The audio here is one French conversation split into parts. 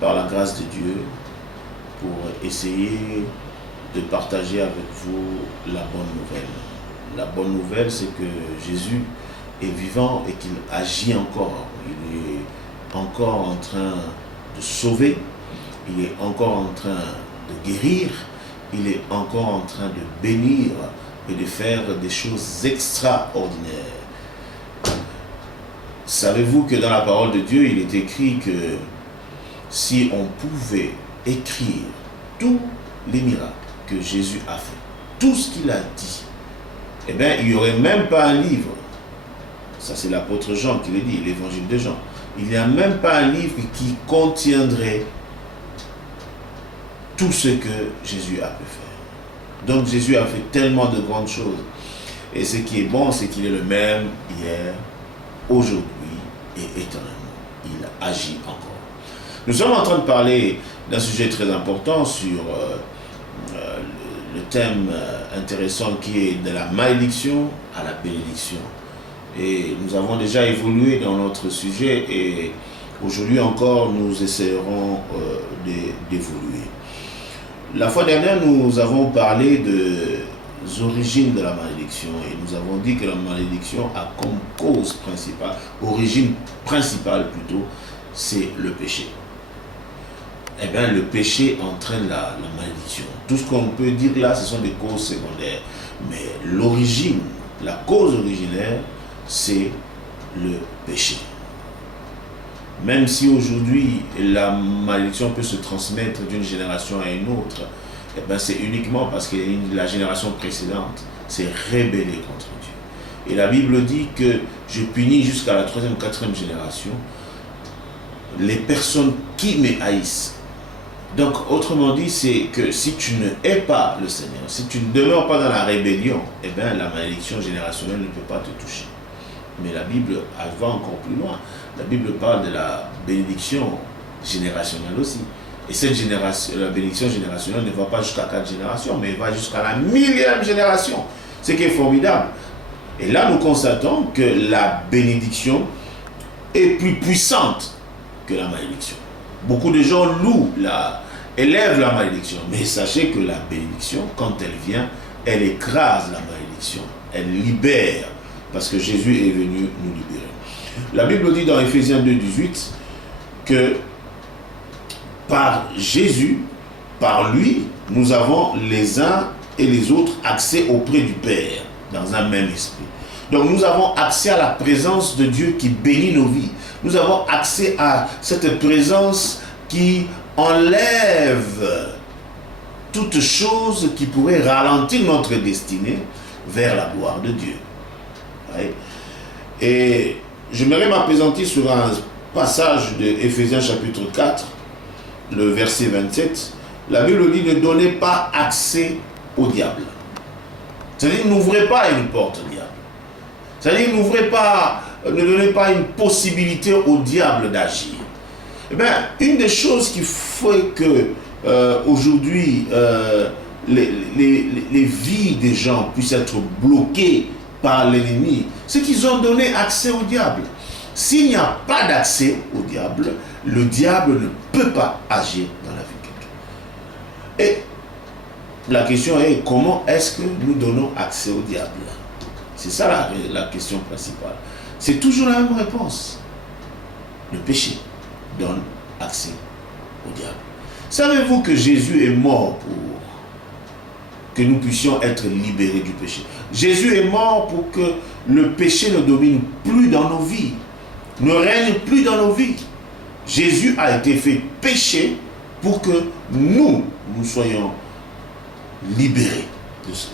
par la grâce de Dieu, pour essayer de partager avec vous la bonne nouvelle. La bonne nouvelle, c'est que Jésus est vivant et qu'il agit encore. Il est encore en train de sauver, il est encore en train de guérir, il est encore en train de bénir et de faire des choses extraordinaires. Savez-vous que dans la parole de Dieu, il est écrit que si on pouvait écrire tous les miracles que Jésus a fait, tout ce qu'il a dit, eh bien, il n'y aurait même pas un livre. Ça, c'est l'apôtre Jean qui le dit, l'évangile de Jean. Il n'y a même pas un livre qui contiendrait tout ce que Jésus a pu faire. Donc, Jésus a fait tellement de grandes choses. Et ce qui est bon, c'est qu'il est le même hier, aujourd'hui et éternellement. Il agit encore. Nous sommes en train de parler d'un sujet très important sur le thème intéressant qui est de la malédiction à la bénédiction. Et nous avons déjà évolué dans notre sujet et aujourd'hui encore nous essaierons d'évoluer. La fois dernière, nous avons parlé des origines de la malédiction et nous avons dit que la malédiction a comme cause principale, origine principale plutôt, c'est le péché. Eh bien, le péché entraîne la malédiction. Tout ce qu'on peut dire là, ce sont des causes secondaires. Mais l'origine, la cause originaire, c'est le péché. Même si aujourd'hui, la malédiction peut se transmettre d'une génération à une autre, eh bien, c'est uniquement parce que la génération précédente s'est rébellée contre Dieu. Et la Bible dit que je punis jusqu'à la 3e, 4e génération les personnes qui me haïssent. Donc, autrement dit, c'est que si tu ne hais pas le Seigneur, si tu ne demeures pas dans la rébellion, eh bien, la malédiction générationnelle ne peut pas te toucher. Mais la Bible va encore plus loin. La Bible parle de la bénédiction générationnelle aussi. Et cette génération, la bénédiction générationnelle ne va pas jusqu'à 4 générations, mais elle va jusqu'à la 1000e génération. Ce qui est formidable. Et là, nous constatons que la bénédiction est plus puissante que la malédiction. Beaucoup de gens élèvent la malédiction. Mais sachez que la bénédiction, quand elle vient, elle écrase la malédiction. Elle libère. Parce que Jésus est venu nous libérer. La Bible dit dans Ephésiens 2,18 que par Jésus, par lui, nous avons les uns et les autres accès auprès du Père dans un même esprit. Donc nous avons accès à la présence de Dieu qui bénit nos vies. Nous avons accès à cette présence qui enlève toute chose qui pourrait ralentir notre destinée vers la gloire de Dieu. Et j'aimerais m'appesantir sur un passage de Ephésiens chapitre 4, le verset 27. La Bible dit: ne donnez pas accès au diable. C'est-à-dire, n'ouvrez pas une porte au diable. C'est-à-dire, ne donnez pas une possibilité au diable d'agir. Eh bien, une des choses qui fait que aujourd'hui les vies des gens puissent être bloquées par l'ennemi, c'est qu'ils ont donné accès au diable. S'il n'y a pas d'accès au diable, le diable ne peut pas agir dans la vie de quelqu'un. Et la question est: comment est-ce que nous donnons accès au diable? C'est ça la question principale. C'est toujours la même réponse. Le péché donne accès au diable. Savez-vous que Jésus est mort pour que nous puissions être libérés du péché? Jésus est mort pour que le péché ne domine plus dans nos vies, ne règne plus dans nos vies. Jésus a été fait péché pour que nous soyons libérés de cela.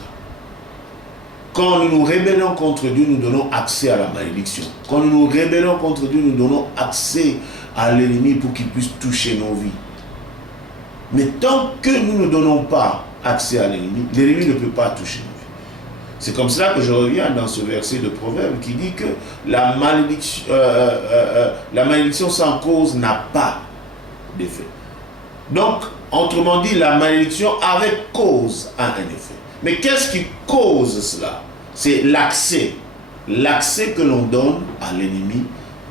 Quand nous nous rébellons contre Dieu, nous donnons accès à la malédiction. Quand nous nous rébellons contre Dieu, nous donnons accès à l'ennemi pour qu'il puisse toucher nos vies. Mais tant que nous ne donnons pas accès à l'ennemi ne peut pas toucher nos vies. C'est comme cela que je reviens dans ce verset de Proverbe qui dit que la malédiction sans cause n'a pas d'effet. Donc, autrement dit, la malédiction avec cause a un effet. Mais qu'est-ce qui cause cela? C'est l'accès. L'accès que l'on donne à l'ennemi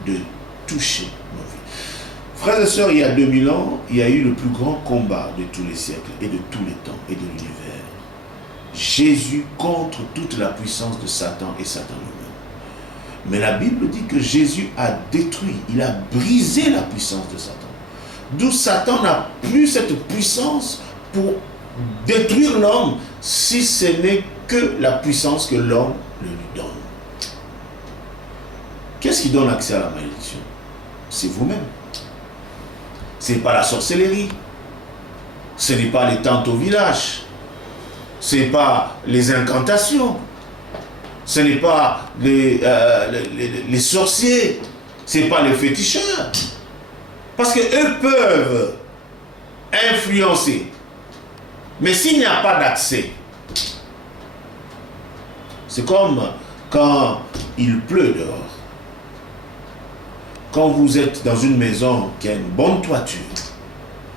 de toucher nos vies. Frères et sœurs, il y a 2000 ans, il y a eu le plus grand combat de tous les siècles et de tous les temps et de l'univers. Jésus contre toute la puissance de Satan et Satan lui-même. Mais la Bible dit que Jésus a détruit, il a brisé la puissance de Satan. D'où Satan n'a plus cette puissance pour détruire l'homme si ce n'est que la puissance que l'homme le lui donne. Qu'est-ce qui donne accès à la malédiction? C'est vous-même. Ce n'est pas la sorcellerie. Ce n'est pas les tantes au village. Ce n'est pas les incantations. Ce n'est pas les sorciers. Ce n'est pas les féticheurs. Parce qu'eux peuvent influencer. Mais s'il n'y a pas d'accès, c'est comme quand il pleut dehors. Quand vous êtes dans une maison qui a une bonne toiture,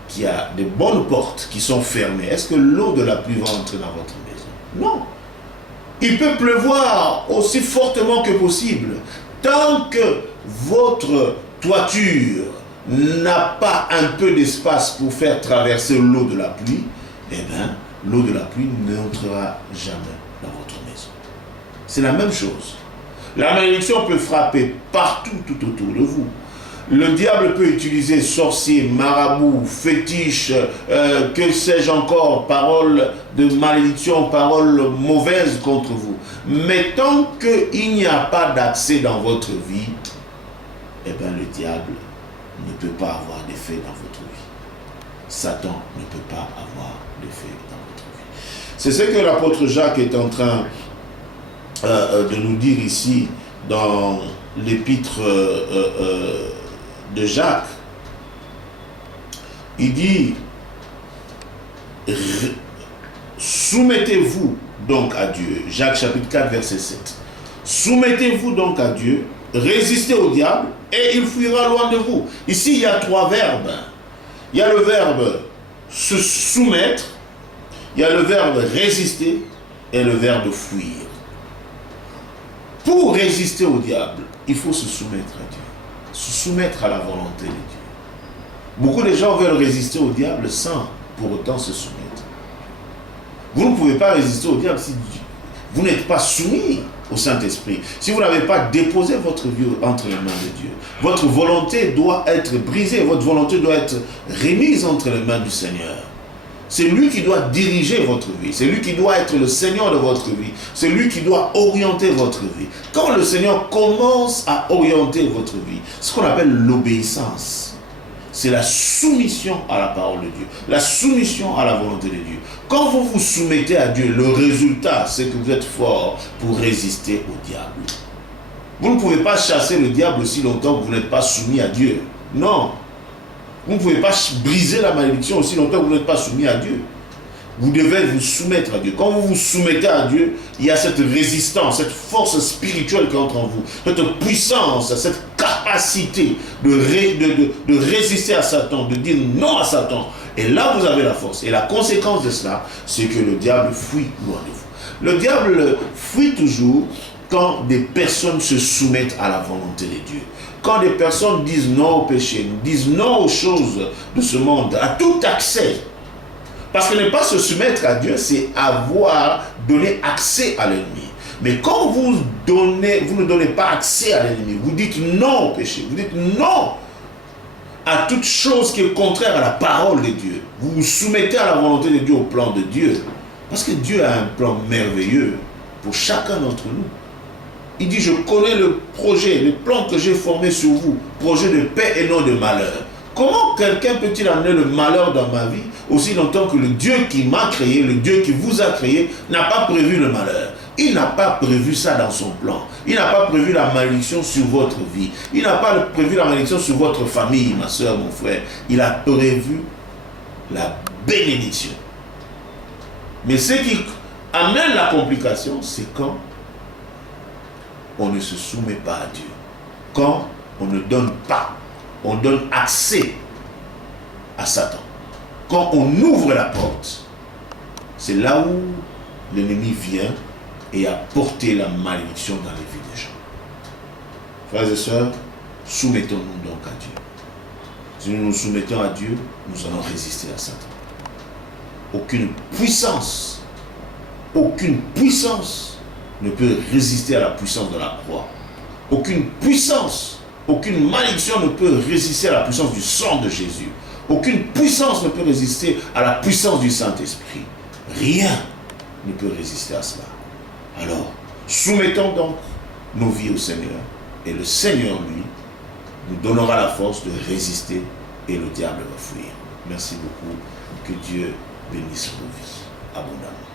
qui a de bonnes portes qui sont fermées, est-ce que l'eau de la pluie va entrer dans votre maison? Non. Il peut pleuvoir aussi fortement que possible. Tant que votre toiture n'a pas un peu d'espace pour faire traverser l'eau de la pluie, eh bien, l'eau de la pluie n'entrera jamais dans votre maison. C'est la même chose. La malédiction peut frapper partout, tout autour de vous. Le diable peut utiliser sorciers, marabouts, fétiches, que sais-je encore, paroles de malédiction, paroles mauvaises contre vous. Mais tant qu'il n'y a pas d'accès dans votre vie, eh bien le diable ne peut pas avoir d'effet dans votre vie. Satan ne peut pas avoir d'effet dans votre vie. C'est ce que l'apôtre Jacques est en train de nous dire ici dans l'épître de Jacques. Il dit: soumettez-vous donc à Dieu. Jacques chapitre 4 verset 7. Soumettez-vous donc à Dieu, résistez au diable et il fuira loin de vous. Ici il y a 3 verbes. Il y a le verbe se soumettre, il y a le verbe résister et le verbe fuir. Pour résister au diable, il faut se soumettre à Dieu. Se soumettre à la volonté de Dieu. Beaucoup de gens veulent résister au diable sans pour autant se soumettre. Vous ne pouvez pas résister au diable si vous n'êtes pas soumis au Saint-Esprit. Si vous n'avez pas déposé votre vie entre les mains de Dieu, votre volonté doit être brisée, votre volonté doit être remise entre les mains du Seigneur. C'est lui qui doit diriger votre vie. C'est lui qui doit être le Seigneur de votre vie. C'est lui qui doit orienter votre vie. Quand le Seigneur commence à orienter votre vie, ce qu'on appelle l'obéissance, c'est la soumission à la parole de Dieu, la soumission à la volonté de Dieu. Quand vous vous soumettez à Dieu, le résultat, c'est que vous êtes fort pour résister au diable. Vous ne pouvez pas chasser le diable aussi longtemps que vous n'êtes pas soumis à Dieu. Non. Vous ne pouvez pas briser la malédiction aussi longtemps que vous n'êtes pas soumis à Dieu. Vous devez vous soumettre à Dieu. Quand vous vous soumettez à Dieu, il y a cette résistance, cette force spirituelle qui entre en vous, cette puissance, cette capacité de résister à Satan, de dire non à Satan. Et là, vous avez la force. Et la conséquence de cela, c'est que le diable fuit loin de vous. Le diable fuit toujours quand des personnes se soumettent à la volonté de Dieu. Quand des personnes disent non au péché, disent non aux choses de ce monde, à tout accès. Parce que ne pas se soumettre à Dieu, c'est avoir donné accès à l'ennemi. Mais quand vous ne donnez pas accès à l'ennemi, vous dites non au péché, vous dites non à toute chose qui est contraire à la parole de Dieu. Vous vous soumettez à la volonté de Dieu, au plan de Dieu. Parce que Dieu a un plan merveilleux pour chacun d'entre nous. Il dit: je connais le projet, le plan que j'ai formé sur vous, projet de paix et non de malheur. Comment quelqu'un peut-il amener le malheur dans ma vie aussi longtemps que le Dieu qui m'a créé, le Dieu qui vous a créé, n'a pas prévu le malheur? Il n'a pas prévu ça dans son plan. Il n'a pas prévu la malédiction sur votre vie. Il n'a pas prévu la malédiction sur votre famille, ma soeur, mon frère. Il a prévu la bénédiction. Mais ceux qui amène la complication, c'est quand on ne se soumet pas à Dieu. Quand on ne donne pas, on donne accès à Satan. Quand on ouvre la porte, c'est là où l'ennemi vient et a porté la malédiction dans les vies des gens. Frères et sœurs, soumettons-nous donc à Dieu. Si nous nous soumettons à Dieu, nous allons résister à Satan. Aucune puissance ne peut résister à la puissance de la croix. Aucune puissance, aucune malédiction ne peut résister à la puissance du sang de Jésus. Aucune puissance ne peut résister à la puissance du Saint-Esprit. Rien ne peut résister à cela. Alors, soumettons donc nos vies au Seigneur, et le Seigneur, lui, nous donnera la force de résister et le diable va fuir. Merci beaucoup. Que Dieu bénisse vos vies abondamment.